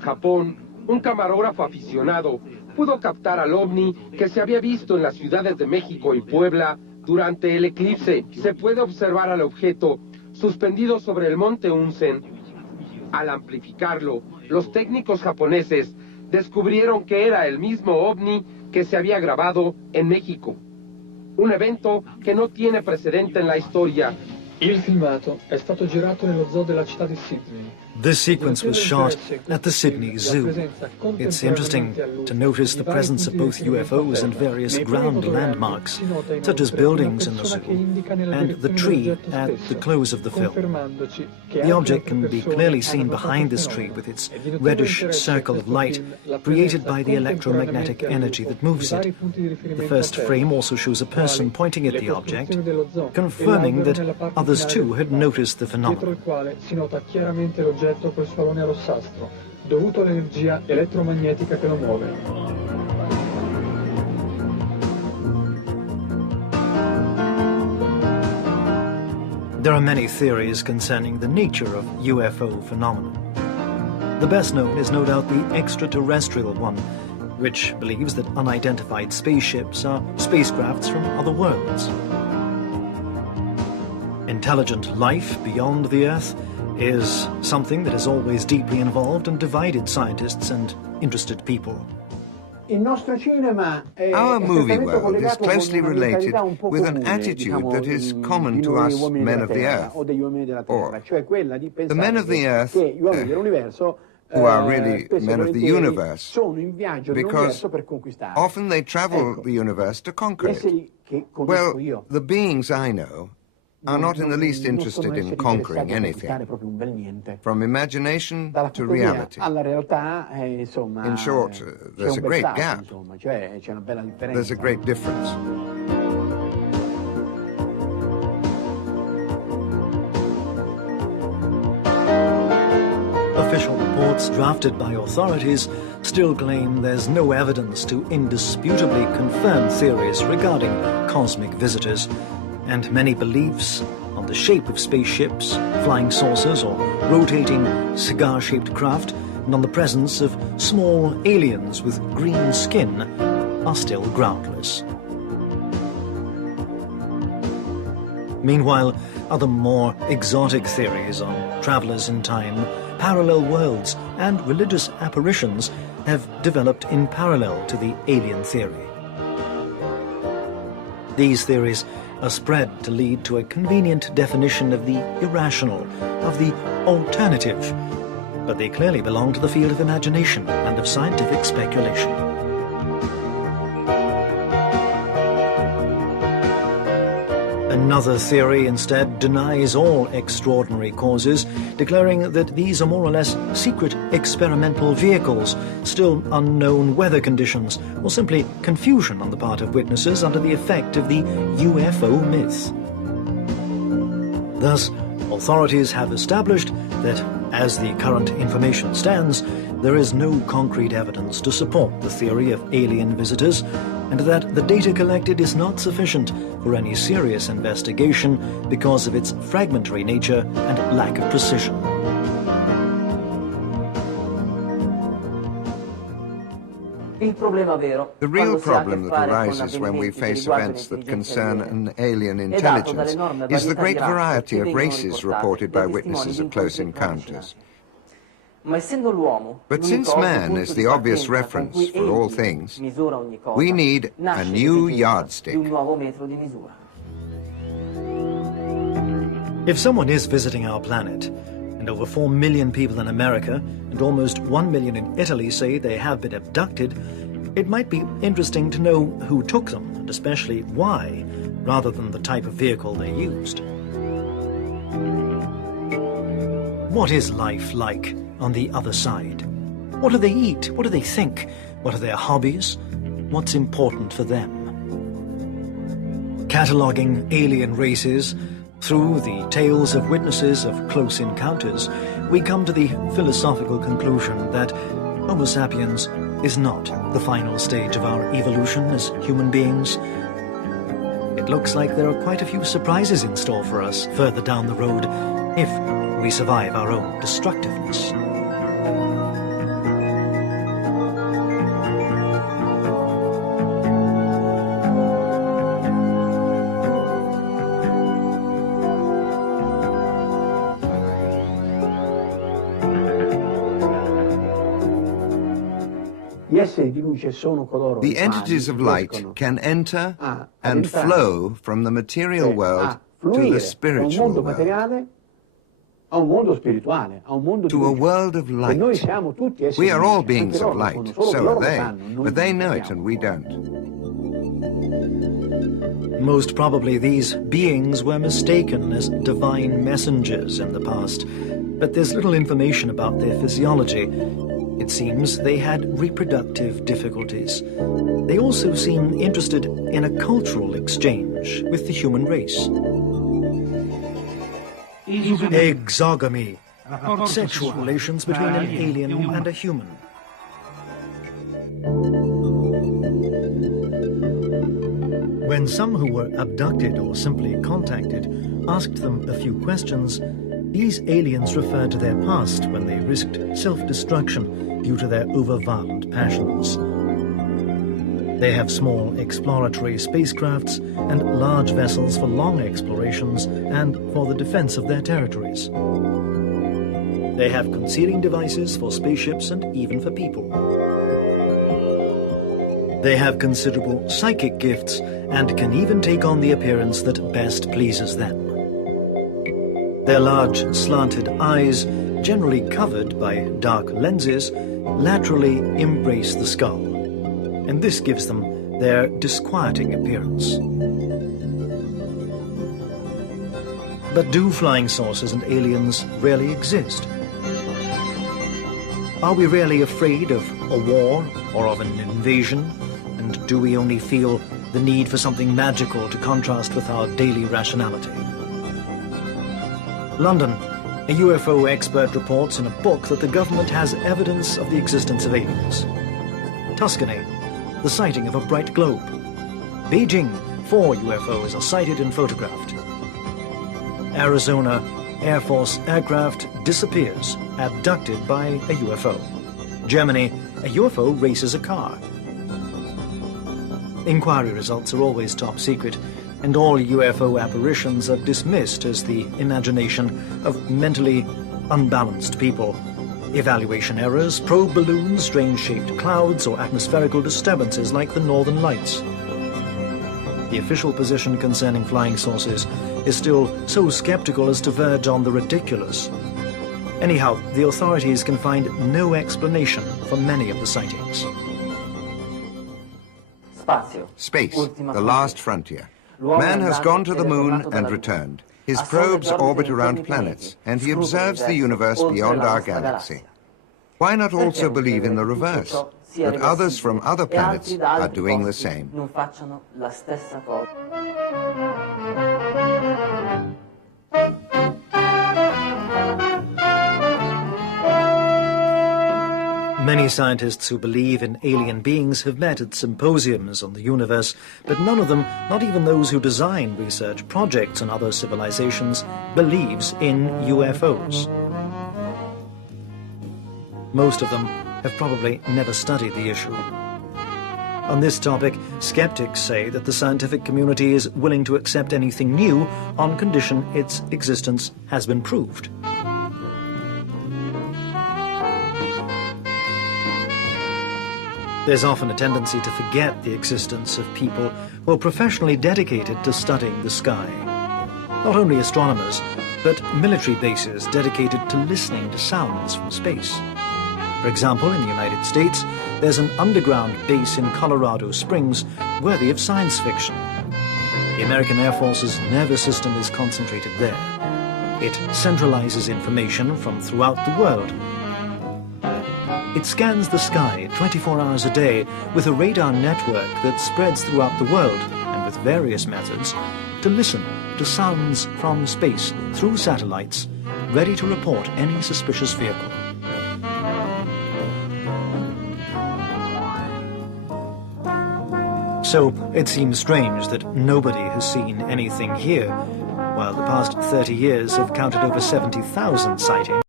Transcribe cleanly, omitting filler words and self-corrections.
Japón, un camarógrafo aficionado, pudo captar al ovni que se había visto en las ciudades de México y Puebla durante el eclipse. Se puede observar al objeto suspendido sobre el monte Unsen. Al amplificarlo, los técnicos japoneses descubrieron que era el mismo ovni que se había grabado en México. Un evento que no tiene precedente en la historia. Il filmato è stato girato nello zoo della città di Sydney. This sequence was shot at the Sydney Zoo. It's interesting to notice the presence of both UFOs and various ground landmarks, such as buildings in the zoo, and the tree at the close of the film. The object can be clearly seen behind this tree with its reddish circle of light created by the electromagnetic energy that moves it. The first frame also shows a person pointing at the object, confirming that others too had noticed the phenomenon. Col suo alone rossastro, dovuto all'energia elettromagnetica che lo muove. There are many theories concerning the nature of UFO phenomena. The best known is no doubt the extraterrestrial one, which believes that unidentified spaceships are spacecrafts from other worlds. Intelligent life beyond the Earth is something that has always deeply involved and divided scientists and interested people. Our movie world is closely related with an attitude that is common to us men of the Earth, or the men of the Earth who are really men of the universe, because often they travel the universe to conquer it. Well, the beings I know are not in the least interested in conquering anything, from imagination to reality. In short, there's a great gap. There's a great difference. Official reports drafted by authorities still claim there's no evidence to indisputably confirm theories regarding cosmic visitors, and many beliefs on the shape of spaceships, flying saucers, or rotating cigar-shaped craft, and on the presence of small aliens with green skin are still groundless. Meanwhile, other more exotic theories on travelers in time, parallel worlds, and religious apparitions have developed in parallel to the alien theory. These theories are spread to lead to a convenient definition of the irrational, of the alternative, but they clearly belong to the field of imagination and of scientific speculation. Another theory instead denies all extraordinary causes, declaring that these are more or less secret experimental vehicles, still unknown weather conditions, or simply confusion on the part of witnesses under the effect of the UFO myth. Thus, authorities have established that, as the current information stands, there is no concrete evidence to support the theory of alien visitors, and that the data collected is not sufficient for any serious investigation because of its fragmentary nature and lack of precision. The real problem that arises when we face events that concern an alien intelligence is the great variety of races reported by witnesses of close encounters. But since man is the obvious reference for all things, we need a new yardstick. If someone is visiting our planet, and over 4 million people in America and almost 1 million in Italy say they have been abducted, it might be interesting to know who took them, and especially why, rather than the type of vehicle they used. What is life like on the other side? What do they eat? What do they think? What are their hobbies? What's important for them? Cataloguing alien races through the tales of witnesses of close encounters, we come to the philosophical conclusion that Homo sapiens is not the final stage of our evolution as human beings. It looks like there are quite a few surprises in store for us further down the road if we survive our own destructiveness. The entities of light can enter and flow from the material world to the spiritual world, to a world of light. We are all beings of light, so are they, but they know it and we don't. Most probably these beings were mistaken as divine messengers in the past, but there's little information about their physiology. It seems they had reproductive difficulties. They also seem interested in a cultural exchange with the human race. Exogamy, sexual relations between an alien and a human. When some who were abducted or simply contacted asked them a few questions, these aliens referred to their past when they risked self-destruction due to their over-violent passions. They have small exploratory spacecrafts and large vessels for long explorations and for the defense of their territories. They have concealing devices for spaceships and even for people. They have considerable psychic gifts and can even take on the appearance that best pleases them. Their large, slanted eyes, generally covered by dark lenses, laterally embrace the skull, and this gives them their disquieting appearance. But do flying saucers and aliens really exist? Are we really afraid of a war or of an invasion? And do we only feel the need for something magical to contrast with our daily rationality? London, a UFO expert reports in a book that the government has evidence of the existence of aliens. Tuscany, the sighting of a bright globe. Beijing, 4 UFOs are sighted and photographed. Arizona, Air Force aircraft disappears, abducted by a UFO. Germany, a UFO races a car. Inquiry results are always top secret, and all UFO apparitions are dismissed as the imagination of mentally unbalanced people. Evaluation errors, probe balloons, strange-shaped clouds, or atmospherical disturbances like the Northern Lights. The official position concerning flying saucers is still so skeptical as to verge on the ridiculous. Anyhow, the authorities can find no explanation for many of the sightings. Space, the last frontier. Man has gone to the moon and returned. His probes orbit around planets, and he observes the universe beyond our galaxy. Why not also believe in the reverse, that others from other planets are doing the same? Many scientists who believe in alien beings have met at symposiums on the universe, but none of them, not even those who design research projects on other civilizations, believes in UFOs. Most of them have probably never studied the issue. On this topic, skeptics say that the scientific community is willing to accept anything new on condition its existence has been proved. There's often a tendency to forget the existence of people who are professionally dedicated to studying the sky. Not only astronomers, but military bases dedicated to listening to sounds from space. For example, in the United States, there's an underground base in Colorado Springs worthy of science fiction. The American Air Force's nervous system is concentrated there. It centralizes information from throughout the world. It scans the sky 24 hours a day with a radar network that spreads throughout the world and with various methods to listen to sounds from space through satellites, ready to report any suspicious vehicle. So it seems strange that nobody has seen anything here, while the past 30 years have counted over 70,000 sightings.